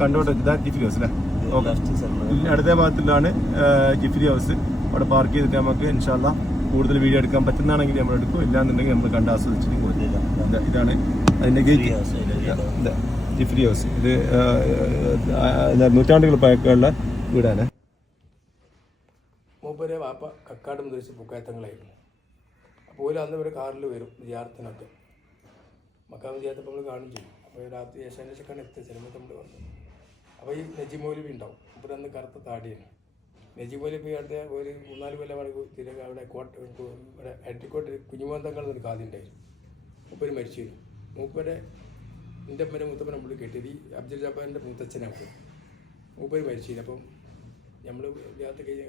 കണ്ടോട്ടെ ഇതാ ജിഫിരി ഹൗസ് അല്ലേ അടുത്ത ഭാഗത്തിലാണ് ഗിഫ്രി ഹൗസ് അവിടെ പാർക്ക് ചെയ്തിട്ട് നമുക്ക് ഇൻഷാല്ല കൂടുതൽ വീഡിയോ എടുക്കാൻ പറ്റുന്നതാണെങ്കിൽ നമ്മൾ എടുക്കും. ഇല്ലാന്നുണ്ടെങ്കിൽ നമ്മൾ കണ്ട് ആസ്വദിച്ചിട്ട് ഇതാ- ഇതാണ് അതിന്റെ ഗേറ്റ് ജിഫ്രി ഹൗസ് ഇത് നൂറ്റാണ്ടുകൾ പഴക്കമുള്ള വീടാണ്. മൂപ്പരെ വാപ്പ കക്കാട് മുതിരിച്ച് പൂക്കാത്തങ്ങളായിരുന്നു അപ്പോൾ ഒരു അന്ന് ഒരു കാറിൽ വരും വിദ്യാർത്ഥിനൊക്കെ. മക്കാം വിദ്യാർത്ഥി നമ്മൾ കാണും ചെയ്യും. അപ്പോൾ രാത്രി ഏഷ്യാനേഷക്കാണ് എത്തിയ സിനിമ നമ്മൾ വന്നു. അപ്പോൾ ഈ നജിമൗലി ഉണ്ടാവും. ഇവിടെ അന്ന് കറുത്ത താടിയാണ്. നജിമൗലി ഇപ്പോൾ അടുത്ത ഒരു മൂന്നാൽ കൊല്ലമാണ് തിരെ അവിടെ കോട്ട ഇവിടെ അട്ടിക്കോട്ട് കുഞ്ഞുമന്തങ്ങൾ എന്നൊരു കാതി ഉണ്ടായിരുന്നു. മൂപ്പര് മരിച്ചിരുന്നു മൂപ്പരെ എന്റെ അമ്മനെ മൂത്തമ്മനെ നമ്മൾ കെട്ടിയത് ഈ അബ്ദുൽ ജബ്ബാറിന്റെ മൂത്തച്ഛനാണ്. മൂപ്പര് മരിച്ചിരുന്നു അപ്പം നമ്മൾ യാത്ര കഴിഞ്ഞ്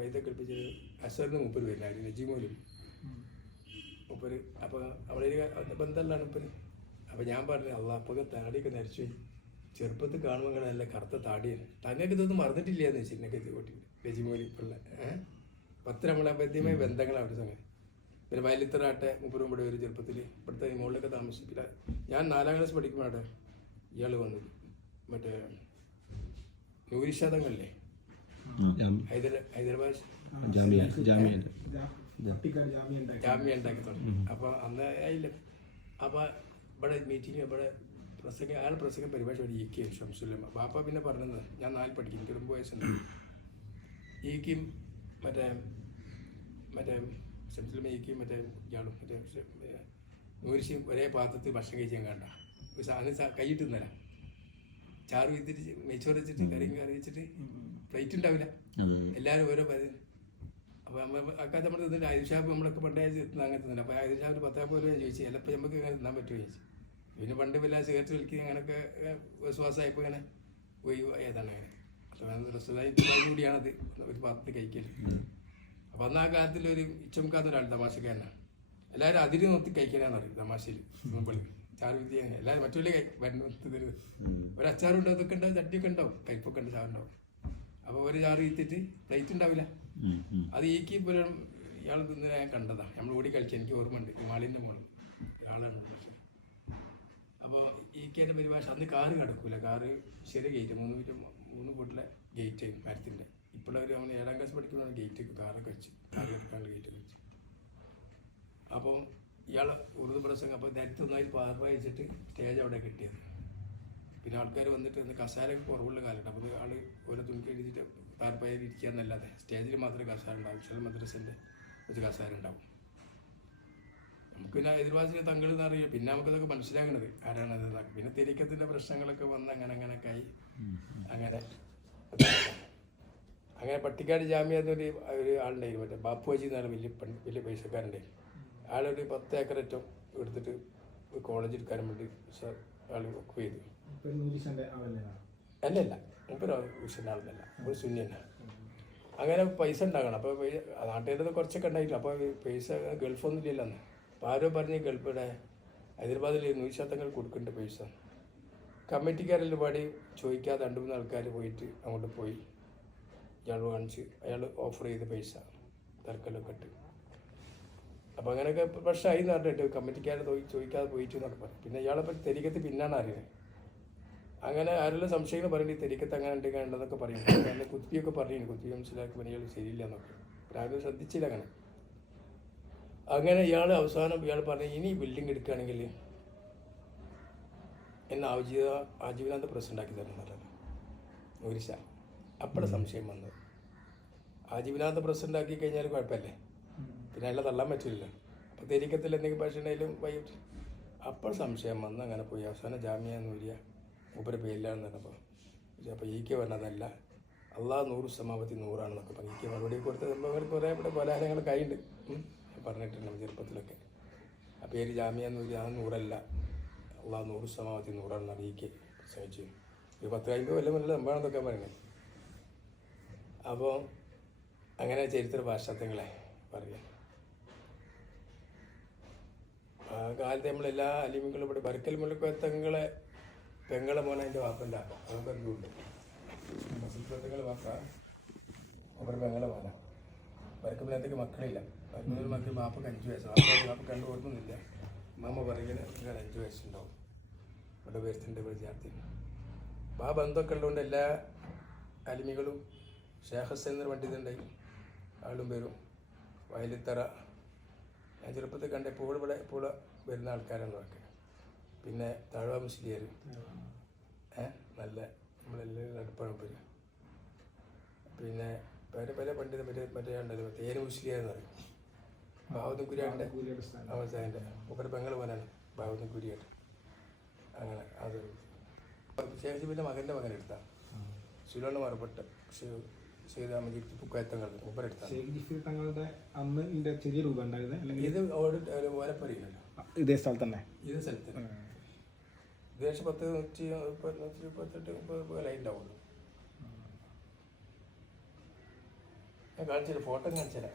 മൈദ കളിപ്പിച്ചത് അസറിന് മൂപ്പര് വരുന്നായിരുന്നു നജീമോലും മൂപ്പര് അപ്പോൾ ഒരു ബന്ധമല്ലാണ് മൂപ്പര് അപ്പോൾ ഞാൻ പറഞ്ഞു അള്ളാഹ് അപ്പൊക്കെ താടിയൊക്കെ നരച്ചു. ചെറുപ്പത്തിൽ കാണുമ്പോൾ ഇങ്ങനെ നല്ല കറുത്ത താടിയാണ് തങ്ങൾക്ക് ഇതൊന്നും മറന്നിട്ടില്ല എന്ന് വെച്ചു എന്നൊക്കെ കൂട്ടി രജിമോലി പിള്ള ഏഹ് പത്ത് നമ്മളെ പദ്യമായ ബന്ധങ്ങളാണ് അവിടെ സംഗതി പിന്നെ വയലിത്തറാട്ടെ മുപ്പറും ഇവിടെ ഒരു ചെറുപ്പത്തിൽ ഇവിടുത്തെ മുകളിലൊക്കെ താമസിക്കില്ല ഞാൻ നാലാം ക്ലാസ് പഠിക്കുമ്പോഴാണ് ഇയാൾ വന്നത്. മറ്റേ നൂരിഷാദങ്ങളില്ലേ ഹൈദര ഹൈദരാബാദ് ജാമ്യ ഉണ്ടാക്കി. തുടങ്ങി. അപ്പോൾ അന്ന് ആയില്ല അപ്പോൾ ഇവിടെ മീറ്റിംഗ് ഇവിടെ പ്രസംഗം അയാൾ പ്രസംഗം പരിഭാഷ ഒരു ഈക്കും ഷംസുല്ലം ബാപ്പ പിന്നെ പറഞ്ഞത് ഞാൻ നാല് പഠിക്കും എനിക്ക് ഒമ്പത് വയസ്സുണ്ട് ഈക്കും മറ്റേ മറ്റേ ഷംസുല്ലം ഈക്കും മറ്റേ ഇയാളും മറ്റേ നൂരിശയും ഒരേ പാത്രത്തിൽ ഭക്ഷണം കഴിച്ചാൽ കണ്ട. ഒരു സാധനം കൈയിട്ട് തരാം ചാറ് വിത്തിട്ട് നെയ്ച്ചോറ് വെച്ചിട്ട് കറിയും കറി വെച്ചിട്ട് പ്ലേറ്റ് ഉണ്ടാവില്ല. എല്ലാവരും ഓരോ അപ്പോൾ നമ്മൾ അക്കാലത്ത് നമ്മൾ തിന്നിട്ട് ആയുഷാബ് നമ്മളൊക്കെ പണ്ടേ തിന്നാൻ അങ്ങനെ തിന്നില്ല. അപ്പോൾ ആയുഷാബിന് പത്താം പോലെ ചോദിച്ചു ചിലപ്പോൾ നമുക്ക് ഇങ്ങനെ തിന്നാൻ പറ്റുമോ ചോദിച്ചു. പിന്നെ പണ്ട് പിന്നെ സിഗരറ്റ് വലിക്കുക അങ്ങനെയൊക്കെ വിശ്വാസമായപ്പോൾ ഇങ്ങനെ പോയി ഏതാണ് അങ്ങനെ കൂടിയാണത്. ഒരു പാത്രത്തിൽ കഴിക്കൽ അപ്പോൾ അന്ന് ആ കാലത്തിൽ ഒരു ഇച്ചമുക്കാത്ത ഒരാൾ തമാശക്കാരനാണ്. എല്ലാവരും അതിര് നോക്കി കഴിക്കാനാന്ന് പറയും തമാശയിൽ മുമ്പിൽ ചാറ് വിദ്യ എല്ലാവരും മറ്റുള്ള വരുന്നത് ഒരു അച്ചാറുണ്ട് അതൊക്കെ ഉണ്ടാവും ചട്ടിയൊക്കെ ഉണ്ടാവും കയ്പൊക്കെ ഉണ്ട് ചാറുണ്ടാവും അപ്പോൾ ഒരു ചാറ് ഈത്തിട്ട് പ്ലേറ്റ് ഉണ്ടാവില്ല. അത് ഈക്കി ഇപ്പോഴും ഇയാൾ തിന്ന് കണ്ടതാണ് കണ്ടതാ. നമ്മൾ ഓടി കളിച്ചു എനിക്ക് ഓർമ്മയുണ്ട്. ഈ മാളിന്റെ മോൾ. ഒരാളാണ് പക്ഷേ അപ്പോൾ ഈക്കേന്റെ പരിഭാഷ അന്ന് കാറ് കിടക്കൂല. കാറ് ചെറിയ ഗേറ്റ് മൂന്ന് മീറ്റർ മൂന്ന് ഫുട്ടിലെ ഗേറ്റ് മരത്തിന്റെ. ഇപ്പോഴൊരു അവന് ഏഴാം ക്ലാസ് പഠിക്കുമ്പോൾ ഗേറ്റ് കാറൊക്കെ വെച്ച് കാറ് ഗേറ്റ് വെച്ച്. അപ്പോൾ ഇയാൾ ഉറുദു പ്രസംഗം അപ്പോൾ നേരത്തെ ഒന്നായി പാർവ വെച്ചിട്ട് സ്റ്റേജ് അവിടെ കിട്ടിയത്. പിന്നെ ആൾക്കാർ വന്നിട്ട് ഇന്ന് കസാരൊക്കെ കുറവുള്ള കാലമാണ് അപ്പോൾ ആൾ ഓരോ തുണിക്ക് എഴുതിയിട്ട് താർപ്പായിൽ ഇരിക്കുക എന്നല്ലാതെ സ്റ്റേജിൽ മാത്രമേ കസാര ഉണ്ടാവും ചില മദ്രസന്റെ ഒരു കസാര ഉണ്ടാവും. പിന്നെ എതിർവാസിനെ തങ്ങൾ എന്ന് അറിയാം പിന്നെ നമുക്കതൊക്കെ മനസ്സിലാകണത് ആരാണ് അത് പിന്നെ തിരിക്കത്തിന്റെ പ്രശ്നങ്ങളൊക്കെ വന്ന് അങ്ങനെ അങ്ങനെയൊക്കെ ആയി അങ്ങനെ. അങ്ങനെ പട്ടിക്കാട് ജാമ്യ എന്നൊരു ഒരു ആളുണ്ടായിരുന്നു. മറ്റേ ബാപ്പു അജി എന്നാണ് വലിയ പണി വലിയ പൈസക്കാരുണ്ടായിരുന്നു ആളൊരു പത്ത് ഏക്കർ ഏറ്റവും എടുത്തിട്ട് ഒരു കോളേജ് എടുക്കാൻ വേണ്ടി സ- ആൾ ബുക്ക് ചെയ്തു. അല്ലല്ല മുമ്പ് വിഷന്റെ ആളല്ല ഒരു സുന്യനാണ് അങ്ങനെ പൈസ ഉണ്ടാകണം അപ്പോൾ നാട്ടുകാരുടെ കുറച്ചൊക്കെ ഉണ്ടായിട്ടില്ല. അപ്പോൾ പൈസ ഗൾഫൊന്നും ഇല്ലല്ലോ അന്ന്. അപ്പോൾ ആരോ പറഞ്ഞ് ഗൾഫിടെ ഹൈദരാബാദിൽ നൂറ് ശതങ്ങൾ കൊടുക്കേണ്ട പൈസ കമ്മിറ്റിക്കാരെല്ലാം പാടി ചോദിക്കാതെ രണ്ട് മൂന്ന് ആൾക്കാർ പോയിട്ട് അങ്ങോട്ട് പോയി. ഇയാൾ കാണിച്ച് അയാൾ ഓഫർ ചെയ്ത പൈസ തർക്കലൊക്കെ ഇട്ട്. അപ്പോൾ അങ്ങനെയൊക്കെ പക്ഷേ എന്ന് പറഞ്ഞിട്ട് കമ്മിറ്റിക്കാരെ ചോദിക്കാതെ പോയിട്ട് എന്നൊക്കെ പറഞ്ഞു. പിന്നെ ഇയാളെ പറ്റി തെരിക്കത്ത് പിന്നാണ് അറിയുന്നത് അങ്ങനെ ആരെല്ലാം സംശയങ്ങൾ പറഞ്ഞു തെരിക്കത്ത് അങ്ങനെ ഉണ്ട് ഇങ്ങനെ ഉണ്ടെന്നൊക്കെ പറയും കുത്തിയൊക്കെ പറഞ്ഞു കുത്തി മനസ്സിലാക്കി പിന്നെ ശരിയില്ല എന്നൊക്കെ. ആരും ശ്രദ്ധിച്ചില്ല അങ്ങനെ. അങ്ങനെ ഇയാൾ അവസാനം ഇയാൾ പറഞ്ഞു ഇനി ബിൽഡിംഗ് എടുക്കുകയാണെങ്കിൽ എന്നെ ആജീവ ആജീവനാന്ത പ്രസിഡന്റാക്കി തരണം എന്നുള്ളത് ഒരിശ അപ്പോഴാണ് സംശയം വന്നത്. ആജീവനാന്ത പ്രസിഡന്റാക്കി കഴിഞ്ഞാൽ കുഴപ്പമില്ലേ? പിന്നെ അയാളെ തള്ളാൻ പറ്റില്ല അപ്പോൾ തെരിക്കത്തിൽ എന്തെങ്കിലും ഉണ്ടെങ്കിലും വൈകിട്ട് അപ്പോൾ സംശയം വന്ന് അങ്ങനെ പോയി. അവസാനം ജാമ്യ നൂരിയ മൂപ്പര് പേരിലാണെന്ന് പറഞ്ഞപ്പോൾ അപ്പോൾ ഈ കെ പറഞ്ഞതല്ല. അള്ളാഹ് നൂറ് സമാപത്തി നൂറാണെന്നൊക്കെ പറഞ്ഞു. ഈ കെ മറുപടി കൊടുത്ത സംഭവങ്ങൾ കുറേ ഇവിടെ പലഹാരങ്ങൾ ഉം. പറഞ്ഞിട്ടുണ്ട് ചെറുപ്പത്തിലൊക്കെ. ആ പേര് ജാമ്യ നൂരി ആ നൂറല്ല. അള്ളാഹ് നൂറ് സമാവത്തി നൂറാണെന്ന് അറിയിക്കേ. പ്രസംഗിച്ചു ഒരു പത്ത് അമ്പത് വല്ല വല്ല സംഭവമാണെന്നൊക്കെ പറയണേ. അപ്പോൾ അങ്ങനെ ചരിത്ര പാശ്ചാത്യങ്ങളെ പറയാം. ആ കാലത്ത് നമ്മളെല്ലാ അലിമികളും ഇവിടെ ബർക്കൽ മുലക്കത്തങ്ങളെ പെങ്ങളെ മോനെ എന്റെ വാപ്പല്ല അതൊക്കെ മസിൽപ്പത്തങ്ങളെ വാപ്പ അവർ പെങ്ങളെ മോനാണ് ബർക്കൽ മുലത്തേക്ക് മക്കളില്ല. ബർക്കമിൽ മക്കൾ വാപ്പക്ക് അഞ്ച് വയസ്സ്. വാപ്പ രണ്ട് ഓർമ്മൊന്നുമില്ല മാമ പറയുന്നത് എനിക്ക് അഞ്ച് വയസ്സുണ്ടാവും. ഇവിടെ വരുത്തിന്റെ വിദ്യാർത്ഥി. ആ ബന്ധമൊക്കെ ഉള്ളതുകൊണ്ട് എല്ലാ അലിമികളും ഷേഖ് ഹസൻ എന്നൊരു പണ്ഡിതുണ്ടായി. ആളും വരും വയലിത്തറ. ഞാൻ ചെറുപ്പത്തിൽ കണ്ട ഇപ്പോൾ ഇവിടെ ഇപ്പോൾ വരുന്ന ആൾക്കാരാണ് പിന്നെ തഴവ മുസ്ലിയർ നല്ല നമ്മളെല്ലാവരും അടുപ്പാണ് പിന്നെ പിന്നെ പല പല പണ്ഡിതം മറ്റേ മറ്റേ ഉണ്ടല്ലോ തേര് മുസ്ലിയർ എന്ന് പറയും. ബാബുദ്ദീൻ കുര്യാട്ടിന്റെ മൂപ്പര് പെങ്ങൾ പോലാണ് ബാബുദ്ദീൻ കുര്യാട്ട് അങ്ങനെ അത് ശേഷം പിന്നെ മകന്റെ മകൻ എടുത്താണ് ശിലോണ് മറുപട്ട് ശ്രീരാമജി പുക്കയത്തങ്ങൾ മൂപ്പരെടുത്താണ് ചെറിയ രൂപം ഉണ്ടായിരുന്നത് ഇത് ഓലപ്പരിയില്ലല്ലോ ഇതേ സ്ഥലത്ത് തന്നെ ഇതേ സ്ഥലത്ത്. ഏകദേശം പത്ത് നൂറ്റി നൂറ്റി മുപ്പത്തെട്ട് മുപ്പത് ഉണ്ടാവുള്ളൂ. ഞാൻ കാണിച്ചു ഫോട്ടോ കാണിച്ചു തരാം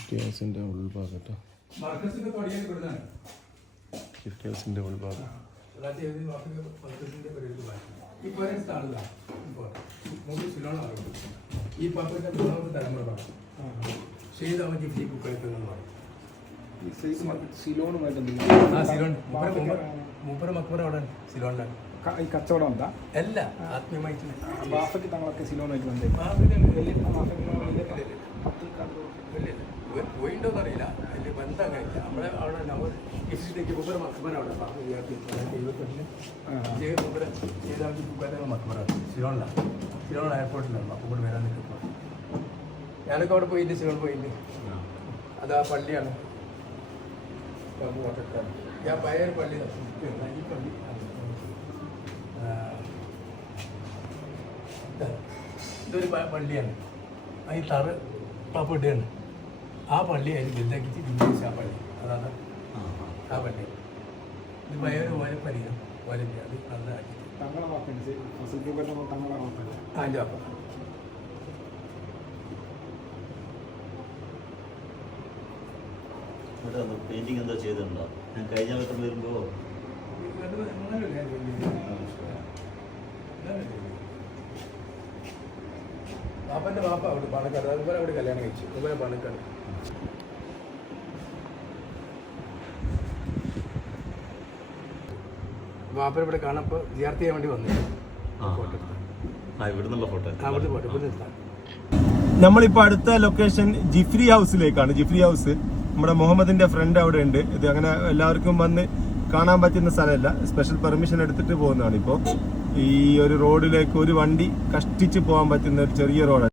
സൈസ് ഉൾഭാഗം. കേട്ടോ എന്തെങ്കിലും ആ സിലോൺ. മൂപ്പര ബാഫയ്ക്ക് മൂപ്പര മക്ബറ അവിടെ സിലോണിലാണ് ക- ഈ കച്ചവടം എന്താ? അല്ല ആത്മീയമായിട്ട്. ബാഫയ്ക്ക് തങ്ങളൊക്കെ സിലോണുമായിട്ട് ബന്ധം ആ, പിന്നെ വലിയ ബാഫയ്ക്ക് വലിയ പത്ത് കാർഡ് ഇല്ല, പോയി- പോയിണ്ടോന്ന് അറിയില്ല അതിന്റെ ബന്ധം അങ്ങനെയില്ല നമ്മളെ അവിടെ ഗിഫ്റ്റിലേക്ക് മൂപ്പര മക്ബറ അവിടെ പറഞ്ഞു ഉയർത്തി എഴുപത്തെട്ടിന് ചെയ്ത് മൂപ്പര ചെയ്താൽ കുക്കയത്തെ മക്ബറ സിലോണിലാണ് സിലോൺ എയർപോർട്ടിലാണ് അപ്പോൾ വരാൻ നിൽക്കുമ്പോൾ ഞാനൊക്കെ അവിടെ പോയിട്ടുണ്ട്. സിലോൺ പോയിട്ടുണ്ട്. അത് ആ പള്ളിയാണ്. ഞാൻ പഴയ പള്ളി. ഈ പള്ളി. ഇതൊരു പള്ളിയാണ്. ഈ തറ് പാപ്പിട്ടാണ് ആ പള്ളി അതിന് ബന്ധാക്കിച്ച് വിന്യസിച്ച ആ പള്ളി. അതാണ് ആ പള്ളി. ഇത് വയറ് വയ പള്ളിയാണ് ഓലപ്പള്ളി അത് ജാപ്പ ഇവിടെ പെയിന്റിങ് എന്തോ ചെയ്തിട്ടുണ്ടോ? ഞാൻ കഴിഞ്ഞ വട്ടം വരുമ്പോ പാപ്പന്റെ പാപ്പ അവിടെ പാലക്കാട്. അതുപോലെ അവിടെ കല്യാണം കഴിച്ചു. അതുപോലെ പണക്കാട് പാപ്പൻ ഇവിടെ കാണപ്പോൾ വിദ്യാർത്ഥി ചെയ്യാൻ വേണ്ടി വന്നു. ആ. ഫോട്ടോ ഇവിടുന്നുള്ള ഫോട്ടോ അവിടെ ഫോട്ടോ ഇവിടെ നിർത്താം നമ്മളിപ്പോൾ അടുത്ത ലൊക്കേഷൻ ജിഫ്രി ഹൗസിലേക്കാണ്. ജിഫ്രി ഹൗസ്. നമ്മുടെ മുഹമ്മദിന്റെ ഫ്രണ്ട് അവിടെ ഉണ്ട്. ഇത് അങ്ങനെ എല്ലാവർക്കും വന്ന് കാണാൻ പറ്റുന്ന സ്ഥലമല്ല. സ്പെഷ്യൽ പെർമിഷൻ എടുത്തിട്ട് പോകുന്നതാണ് ഇപ്പോൾ ഈ ഒരു റോഡിലേക്ക് ഒരു വണ്ടി കഷ്ടിച്ച് പോകാൻ പറ്റുന്ന ഒരു ചെറിയ റോഡാണ്